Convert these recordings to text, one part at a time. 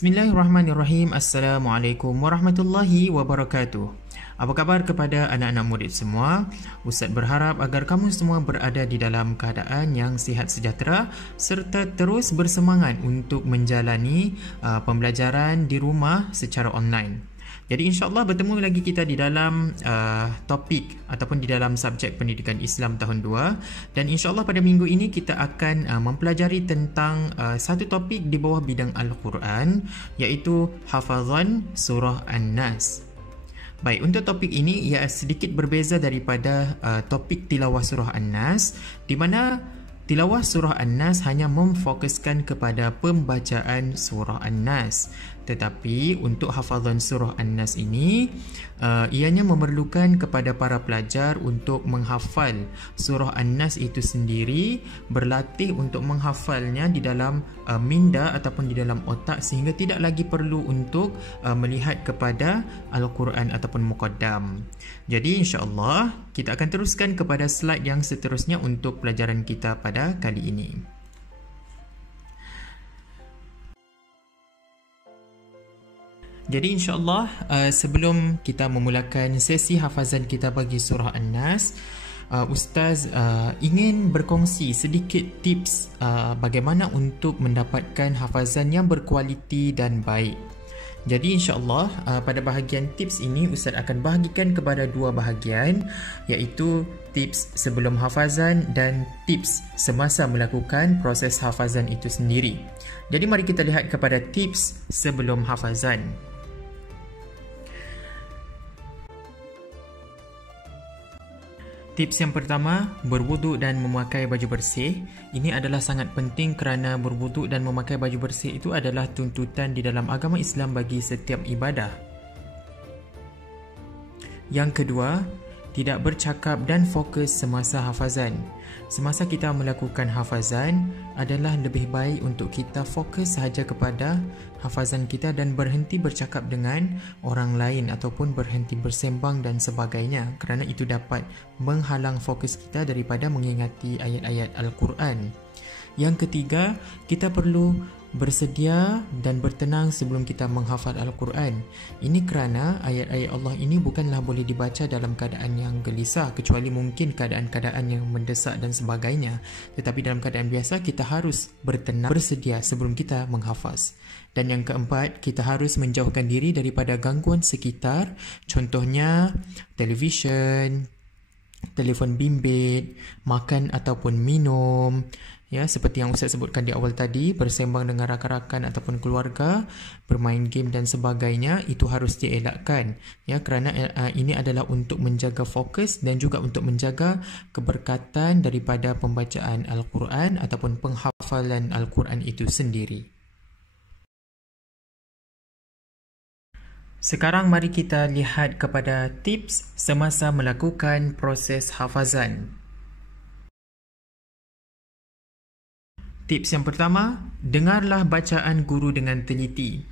Bismillahirrahmanirrahim. Assalamualaikum warahmatullahi wabarakatuh. Apa khabar kepada anak-anak murid semua? Ustaz berharap agar kamu semua berada di dalam keadaan yang sihat sejahtera serta terus bersemangat untuk menjalani pembelajaran di rumah secara online. Jadi insya-Allah bertemu lagi kita di dalam topik ataupun di dalam subjek pendidikan Islam tahun 2, dan insya-Allah pada minggu ini kita akan mempelajari tentang satu topik di bawah bidang Al-Quran, iaitu hafazan surah An-Nas. Baik, untuk topik ini ia sedikit berbeza daripada topik tilawah surah An-Nas, di mana tilawah surah An-Nas hanya memfokuskan kepada pembacaan surah An-Nas. Tetapi untuk hafazan surah An-Nas ini, ianya memerlukan kepada para pelajar untuk menghafal surah An-Nas itu sendiri, berlatih untuk menghafalnya di dalam minda ataupun di dalam otak, sehingga tidak lagi perlu untuk melihat kepada Al-Quran ataupun muqaddam. Jadi insya-Allah kita akan teruskan kepada slide yang seterusnya untuk pelajaran kita pada kali ini. Jadi insya-Allah sebelum kita memulakan sesi hafazan kita bagi surah An-Nas, Ustaz ingin berkongsi sedikit tips bagaimana untuk mendapatkan hafazan yang berkualiti dan baik. Jadi insya-Allah pada bahagian tips ini Ustaz akan bahagikan kepada dua bahagian, iaitu tips sebelum hafazan dan tips semasa melakukan proses hafazan itu sendiri. Jadi mari kita lihat kepada tips sebelum hafazan. Tips yang pertama, berwuduk dan memakai baju bersih. Ini adalah sangat penting kerana berwuduk dan memakai baju bersih itu adalah tuntutan di dalam agama Islam bagi setiap ibadah. Yang kedua, tidak bercakap dan fokus semasa hafazan. Semasa kita melakukan hafazan adalah lebih baik untuk kita fokus sahaja kepada hafazan kita dan berhenti bercakap dengan orang lain ataupun berhenti bersembang dan sebagainya, kerana itu dapat menghalang fokus kita daripada mengingati ayat-ayat Al-Quran. Yang ketiga, kita perlu bersedia dan bertenang sebelum kita menghafal Al-Quran. Ini kerana ayat-ayat Allah ini bukanlah boleh dibaca dalam keadaan yang gelisah, kecuali mungkin keadaan-keadaan yang mendesak dan sebagainya. Tetapi dalam keadaan biasa kita harus bertenang, bersedia sebelum kita menghafaz. Dan yang keempat, kita harus menjauhkan diri daripada gangguan sekitar, contohnya televisyen, telefon bimbit, makan ataupun minum. Ya, seperti yang Ustaz sebutkan di awal tadi, bersembang dengan rakan-rakan ataupun keluarga, bermain game dan sebagainya, itu harus dielakkan. Ya, kerana ini adalah untuk menjaga fokus dan juga untuk menjaga keberkatan daripada pembacaan Al-Quran ataupun penghafalan Al-Quran itu sendiri. Sekarang mari kita lihat kepada tips semasa melakukan proses hafazan. Tips yang pertama, dengarlah bacaan guru dengan teliti.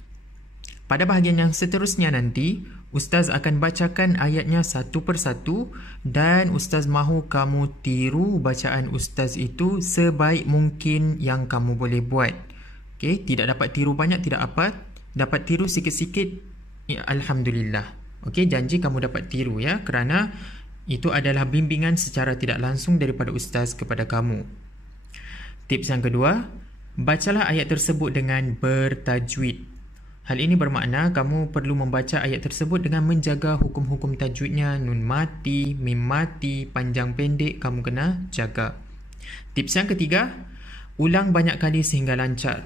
Pada bahagian yang seterusnya nanti, Ustaz akan bacakan ayatnya satu persatu dan Ustaz mahu kamu tiru bacaan Ustaz itu sebaik mungkin yang kamu boleh buat. Okey, tidak dapat tiru banyak tidak apa, dapat tiru sikit-sikit, ya, alhamdulillah. Okey, janji kamu dapat tiru ya, kerana itu adalah bimbingan secara tidak langsung daripada Ustaz kepada kamu. Tips yang kedua, bacalah ayat tersebut dengan bertajwid. Hal ini bermakna kamu perlu membaca ayat tersebut dengan menjaga hukum-hukum tajwidnya, nun mati, mim mati, panjang pendek kamu kena jaga. Tips yang ketiga, ulang banyak kali sehingga lancar.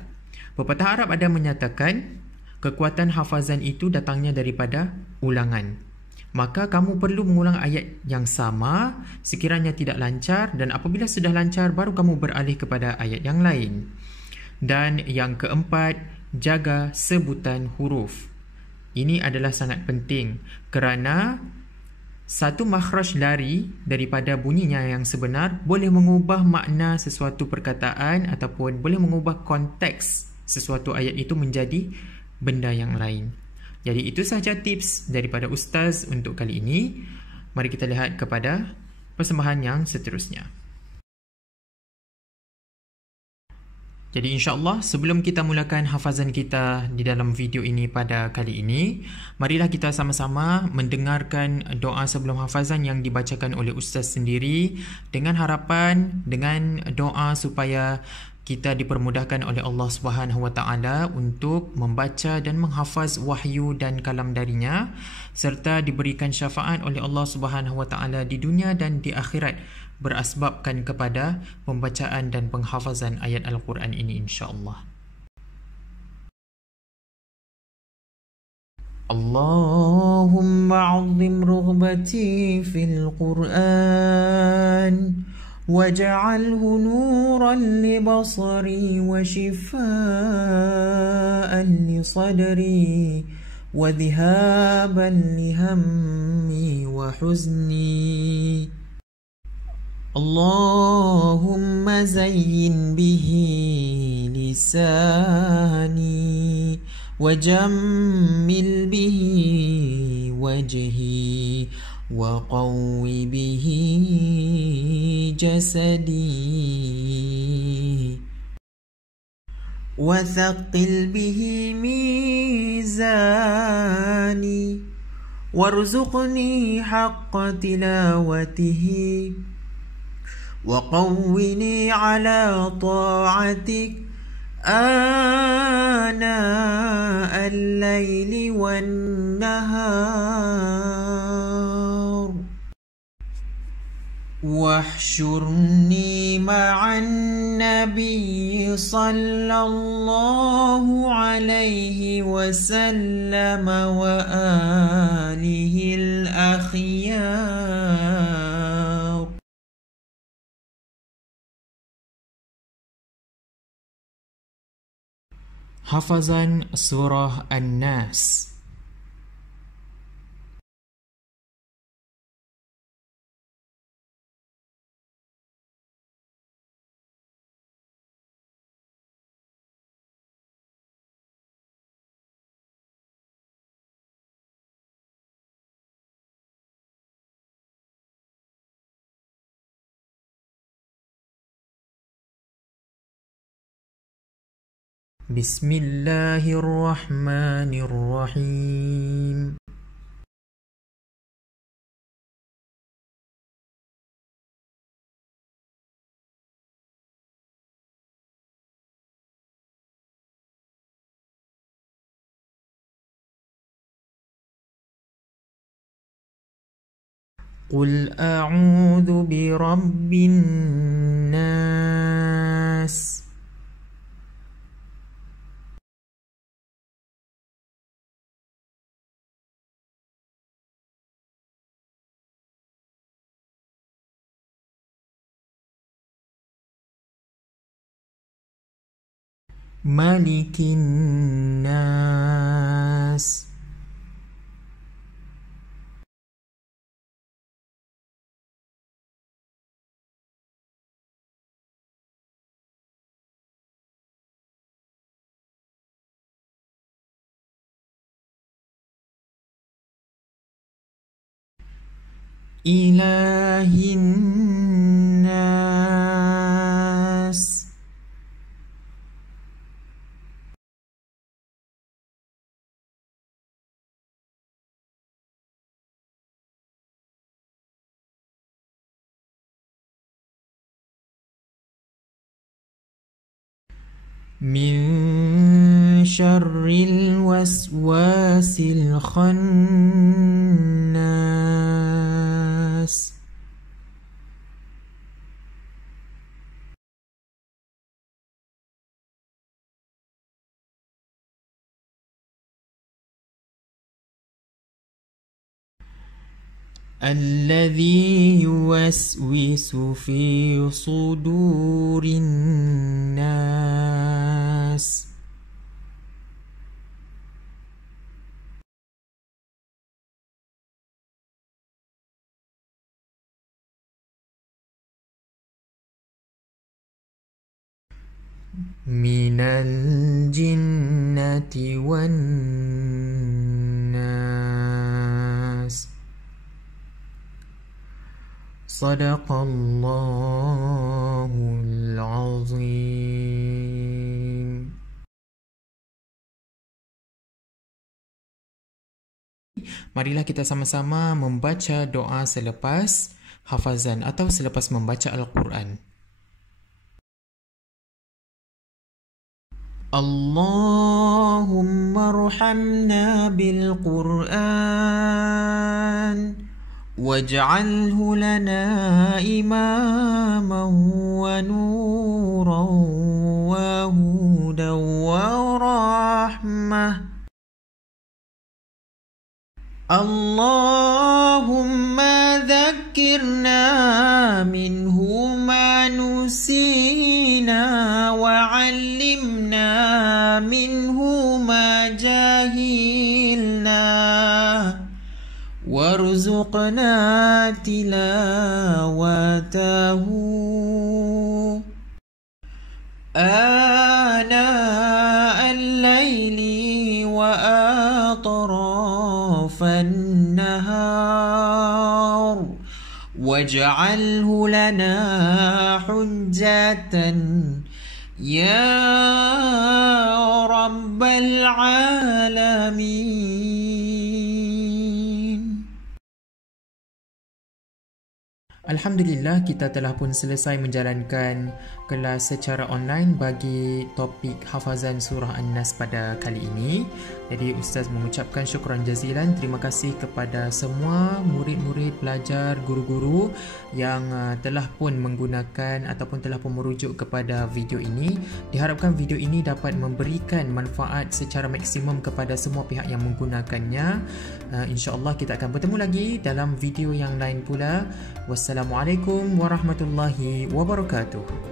Pepatah Arab ada menyatakan kekuatan hafazan itu datangnya daripada ulangan. Maka kamu perlu mengulang ayat yang sama sekiranya tidak lancar, dan apabila sudah lancar baru kamu beralih kepada ayat yang lain. Dan yang keempat, jaga sebutan huruf. Ini adalah sangat penting kerana satu makhraj lari daripada bunyinya yang sebenar boleh mengubah makna sesuatu perkataan ataupun boleh mengubah konteks sesuatu ayat itu menjadi benda yang lain. Jadi itu sahaja tips daripada Ustaz untuk kali ini. Mari kita lihat kepada persembahan yang seterusnya. Jadi insya-Allah sebelum kita mulakan hafazan kita di dalam video ini pada kali ini, marilah kita sama-sama mendengarkan doa sebelum hafazan yang dibacakan oleh ustaz sendiri dengan harapan dengan doa supaya kita dipermudahkan oleh Allah Subhanahu Wa Taala untuk membaca dan menghafaz wahyu dan kalam darinya serta diberikan syafaat oleh Allah Subhanahu Wa Taala di dunia dan di akhirat berasbabkan kepada pembacaan dan penghafazan ayat Al-Quran ini insya-Allah. Allahumma 'azzim rughbati fil Qur'an waj'alhu nuran li basari wa shifaa'an li sadri wa dhihaban li hammi wa huzni. اللهم زين به لساني وجمل به وجهي وقو به جسدي وثقل به ميزاني وارزقني حق تلاوته وقوني على طاعتك آناء الليل والنهار واحشرني مع النبي صلى الله عليه وسلم وآله الأخيار. Hafazan Surah An-Nas. Bismillahirrahmanirrahim. Qul a'udzu birabbin nas. Malikin nas. Ilahin nas. Min syarril waswasil khannas. Alladhi yuwaswisu fi sudurin nas. Minal jinnati wan nas. Sadaqallahul azim. Marilah kita sama-sama membaca doa selepas hafazan atau selepas membaca Al-Quran. Allahumma arhamna bil Quran waj'alhu lana imaman wa nuran wa hudan wa rahmah. Allahumma dhakkirna minhu ma nusina wa 'allimna minhu ma jahilna warzuqna tilawatahu ana al-layli wa atrafan nahar waj'alhu lana hujjatan ya rabbal alamin. Alhamdulillah, kita telah pun selesai menjalankan kelas secara online bagi topik hafazan surah An-Nas pada kali ini. Jadi Ustaz mengucapkan syukran jazilan, terima kasih kepada semua murid-murid, pelajar, guru-guru yang telah pun menggunakan ataupun telah pun merujuk kepada video ini. Diharapkan video ini dapat memberikan manfaat secara maksimum kepada semua pihak yang menggunakannya. InsyaAllah kita akan bertemu lagi dalam video yang lain pula. Wassalamualaikum warahmatullahi wabarakatuh.